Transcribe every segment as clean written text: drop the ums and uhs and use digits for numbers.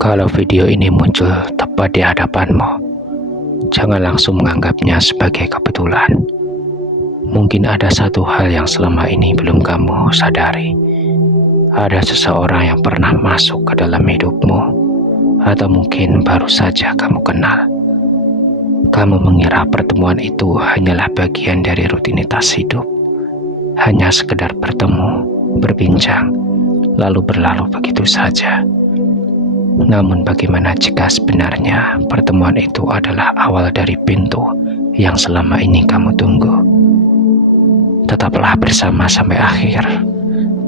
Kalau video ini muncul tepat di hadapanmu, jangan langsung menganggapnya sebagai kebetulan. Mungkin ada satu hal yang selama ini belum kamu sadari. Ada seseorang yang pernah masuk ke dalam hidupmu, atau mungkin baru saja kamu kenal. Kamu mengira pertemuan itu hanyalah bagian dari rutinitas hidup. Hanya sekedar bertemu, berbincang, lalu berlalu begitu saja. Namun bagaimana jika sebenarnya pertemuan itu adalah awal dari pintu yang selama ini kamu tunggu? Tetaplah bersama sampai akhir,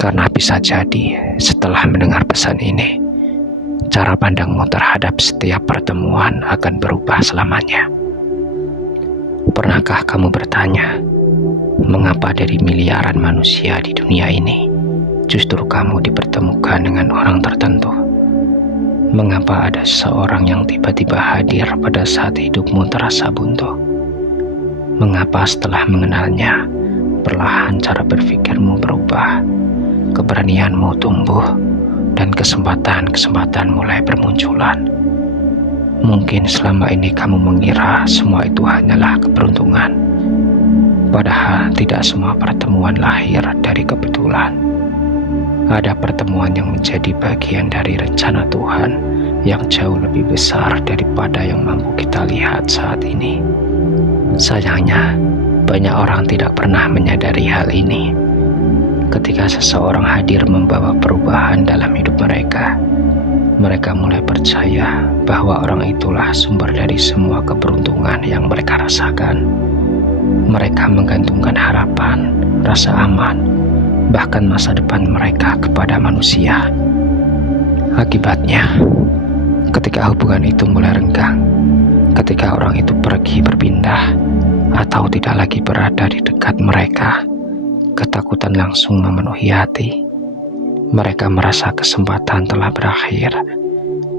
karena bisa jadi setelah mendengar pesan ini, cara pandangmu terhadap setiap pertemuan akan berubah selamanya. Pernahkah kamu bertanya, mengapa dari miliaran manusia di dunia ini, justru kamu dipertemukan dengan orang tertentu? Mengapa ada seseorang yang tiba-tiba hadir pada saat hidupmu terasa buntu? Mengapa setelah mengenalnya, perlahan cara berpikirmu berubah, keberanianmu tumbuh, dan kesempatan-kesempatan mulai bermunculan? Mungkin selama ini kamu mengira semua itu hanyalah keberuntungan. Padahal tidak semua pertemuan lahir dari kebetulan. Ada pertemuan yang menjadi bagian dari rencana Tuhan yang jauh lebih besar daripada yang mampu kita lihat saat ini. Sayangnya, banyak orang tidak pernah menyadari hal ini. Ketika seseorang hadir membawa perubahan dalam hidup mereka, mereka mulai percaya bahwa orang itulah sumber dari semua keberuntungan yang mereka rasakan. Mereka menggantungkan harapan, rasa aman, bahkan masa depan mereka kepada manusia. Akibatnya, ketika hubungan itu mulai renggang, ketika orang itu pergi berpindah, atau tidak lagi berada di dekat mereka, ketakutan langsung memenuhi hati. Mereka merasa kesempatan telah berakhir.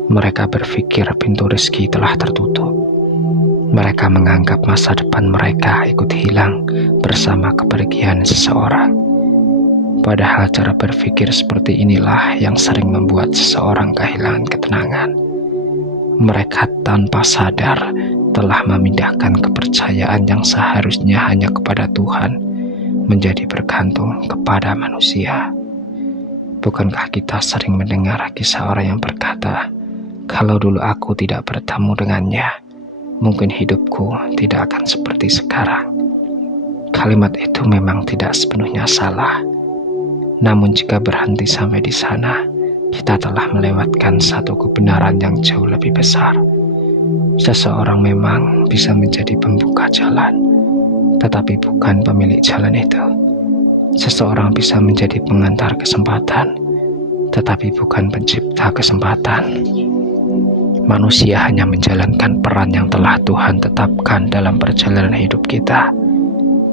Mereka berpikir pintu rezeki telah tertutup. Mereka menganggap masa depan mereka ikut hilang bersama kepergian seseorang. Padahal cara berpikir seperti inilah yang sering membuat seseorang kehilangan ketenangan. Mereka tanpa sadar telah memindahkan kepercayaan yang seharusnya hanya kepada Tuhan menjadi bergantung kepada manusia. Bukankah kita sering mendengar kisah orang yang berkata, "Kalau dulu aku tidak bertemu dengannya, mungkin hidupku tidak akan seperti sekarang." Kalimat itu memang tidak sepenuhnya salah. Namun jika berhenti sampai di sana, kita telah melewatkan satu kebenaran yang jauh lebih besar. Seseorang memang bisa menjadi pembuka jalan, tetapi bukan pemilik jalan itu. Seseorang bisa menjadi pengantar kesempatan, tetapi bukan pencipta kesempatan. Manusia hanya menjalankan peran yang telah Tuhan tetapkan dalam perjalanan hidup kita,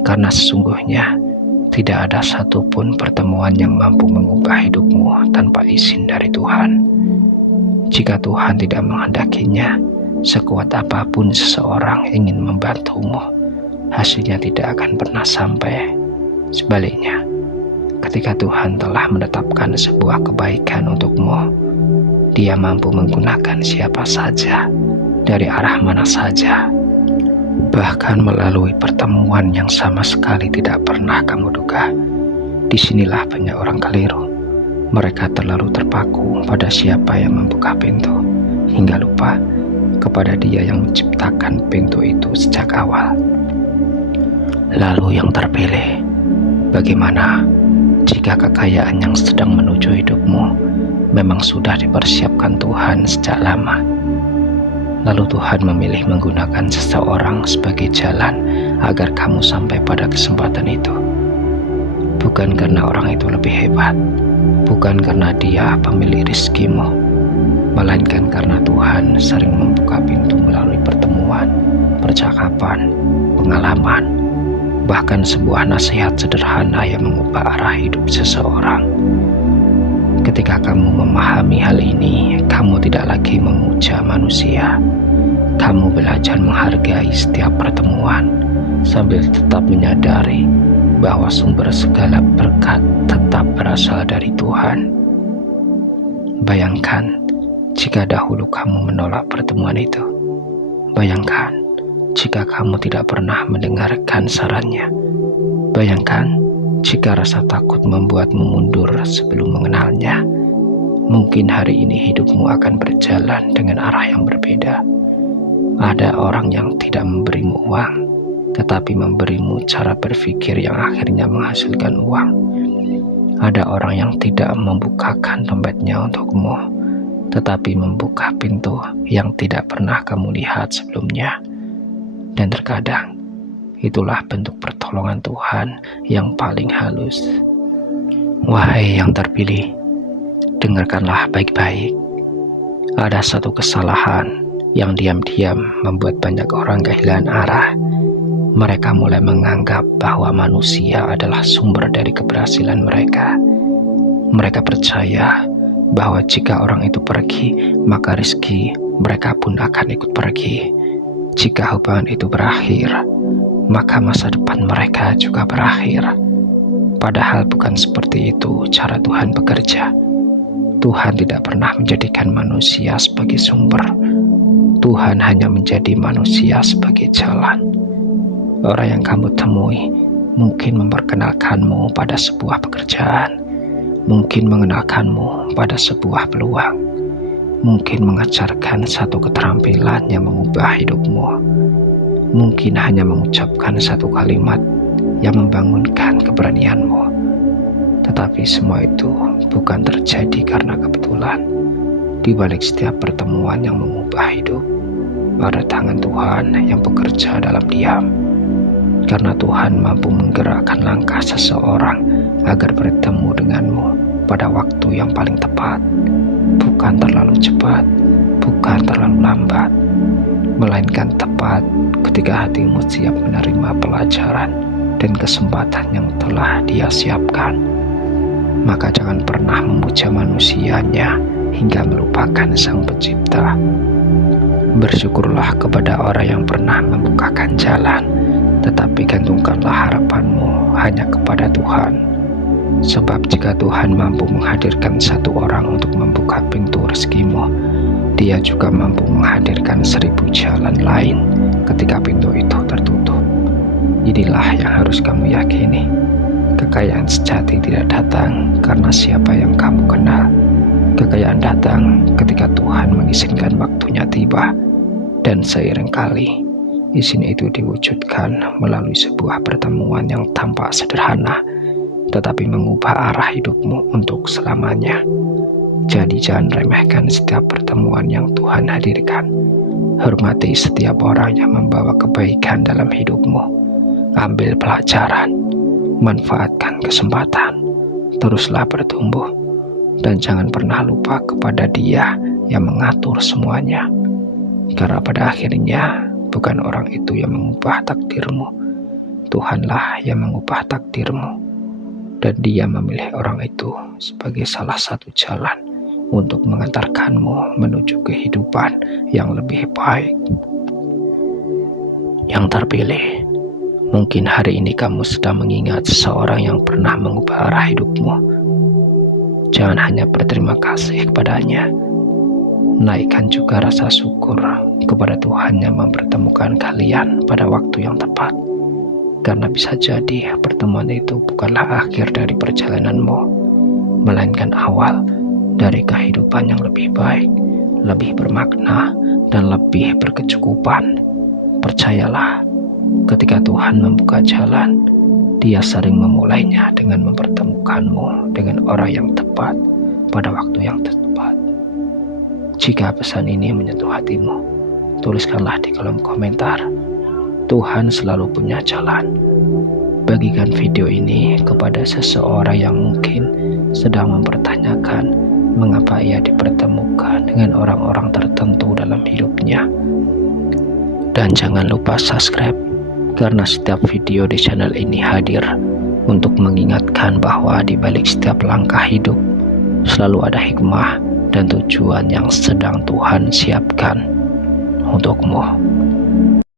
karena sesungguhnya tidak ada satupun pertemuan yang mampu mengubah hidupmu tanpa izin dari Tuhan. Jika Tuhan tidak menghendakinya, sekuat apapun seseorang ingin membantumu, hasilnya tidak akan pernah sampai. Sebaliknya, ketika Tuhan telah menetapkan sebuah kebaikan untukmu, Dia mampu menggunakan siapa saja, dari arah mana saja, bahkan melalui pertemuan yang sama sekali tidak pernah kamu duga. Disinilah banyak orang keliru. Mereka terlalu terpaku pada siapa yang membuka pintu, hingga lupa kepada Dia yang menciptakan pintu itu sejak awal. Lalu yang terpilih, bagaimana jika kekayaan yang sedang menuju hidupmu memang sudah dipersiapkan Tuhan sejak lama? Lalu Tuhan memilih menggunakan seseorang sebagai jalan agar kamu sampai pada kesempatan itu. Bukan karena orang itu lebih hebat, bukan karena dia pemilik rizkimu, melainkan karena Tuhan sering membuka pintu melalui pertemuan, percakapan, pengalaman, bahkan sebuah nasihat sederhana yang mengubah arah hidup seseorang. Ketika kamu memahami hal ini, kamu tidak lagi memuja manusia. Kamu belajar menghargai setiap pertemuan, sambil tetap menyadari bahwa sumber segala berkat tetap berasal dari Tuhan. Bayangkan jika dahulu kamu menolak pertemuan itu. Bayangkan jika kamu tidak pernah mendengarkan sarannya. Bayangkan jika rasa takut membuatmu mundur sebelum mengenalnya. Mungkin hari ini hidupmu akan berjalan dengan arah yang berbeda. Ada orang yang tidak memberimu uang, tetapi memberimu cara berpikir yang akhirnya menghasilkan uang. Ada orang yang tidak membukakan dompetnya untukmu, tetapi membuka pintu yang tidak pernah kamu lihat sebelumnya. Dan terkadang, itulah bentuk pertolongan Tuhan yang paling halus. Wahai yang terpilih, dengarkanlah baik-baik. Ada satu kesalahan yang diam-diam membuat banyak orang kehilangan arah. Mereka mulai menganggap bahwa manusia adalah sumber dari keberhasilan mereka. Mereka percaya bahwa jika orang itu pergi, maka rezeki mereka pun akan ikut pergi. Jika hubungan itu berakhir, maka masa depan mereka juga berakhir. Padahal bukan seperti itu cara Tuhan bekerja. Tuhan tidak pernah menjadikan manusia sebagai sumber. Tuhan hanya menjadi manusia sebagai jalan. Orang yang kamu temui mungkin memperkenalkanmu pada sebuah pekerjaan, mungkin mengenalkanmu pada sebuah peluang, mungkin mengajarkan satu keterampilan yang mengubah hidupmu, mungkin hanya mengucapkan satu kalimat yang membangunkan keberanianmu. Tetapi semua itu bukan terjadi karena kebetulan. Di balik setiap pertemuan yang mengubah hidup, ada tangan Tuhan yang bekerja dalam diam. Karena Tuhan mampu menggerakkan langkah seseorang agar bertemu denganmu pada waktu yang paling tepat. Bukan terlalu cepat, bukan terlalu lambat, melainkan tepat ketika hatimu siap menerima pelajaran dan kesempatan yang telah Dia siapkan. Maka jangan pernah memuja manusianya hingga melupakan Sang Pencipta. Bersyukurlah kepada orang yang pernah membukakan jalan, tetapi gantungkanlah harapanmu hanya kepada Tuhan. Sebab jika Tuhan mampu menghadirkan satu orang untuk membuka pintu rezekimu, Dia juga mampu menghadirkan 1000 jalan lain ketika pintu itu tertutup. Inilah yang harus kamu yakini. Kekayaan sejati tidak datang karena siapa yang kamu kenal. Kekayaan datang ketika Tuhan mengizinkan waktunya tiba, dan seiring kali izin itu diwujudkan melalui sebuah pertemuan yang tampak sederhana, tetapi mengubah arah hidupmu untuk selamanya. Jadi jangan remehkan setiap pertemuan yang Tuhan hadirkan. Hormati setiap orang yang membawa kebaikan dalam hidupmu. Ambil pelajaran, manfaatkan kesempatan, teruslah bertumbuh, dan jangan pernah lupa kepada Dia yang mengatur semuanya. Karena pada akhirnya bukan orang itu yang mengubah takdirmu, Tuhanlah yang mengubah takdirmu, dan Dia memilih orang itu sebagai salah satu jalan untuk mengantarkanmu menuju kehidupan yang lebih baik. Yang terpilih, mungkin hari ini kamu sedang mengingat seseorang yang pernah mengubah arah hidupmu. Jangan hanya berterima kasih kepadanya, naikkan juga rasa syukur kepada Tuhan yang mempertemukan kalian pada waktu yang tepat. Karena bisa jadi pertemuan itu bukanlah akhir dari perjalananmu, melainkan awal dari kehidupan yang lebih baik, lebih bermakna, dan lebih berkecukupan. Percayalah, ketika Tuhan membuka jalan, Dia sering memulainya dengan mempertemukanmu dengan orang yang tepat pada waktu yang tepat. Jika pesan ini menyentuh hatimu, tuliskanlah di kolom komentar. Tuhan selalu punya jalan. Bagikan video ini kepada seseorang yang mungkin sedang mempertanyakan mengapa ia dipertemukan dengan orang-orang tertentu dalam hidupnya. Dan jangan lupa subscribe, karena setiap video di channel ini hadir untuk mengingatkan bahwa di balik setiap langkah hidup selalu ada hikmah dan tujuan yang sedang Tuhan siapkan untukmu.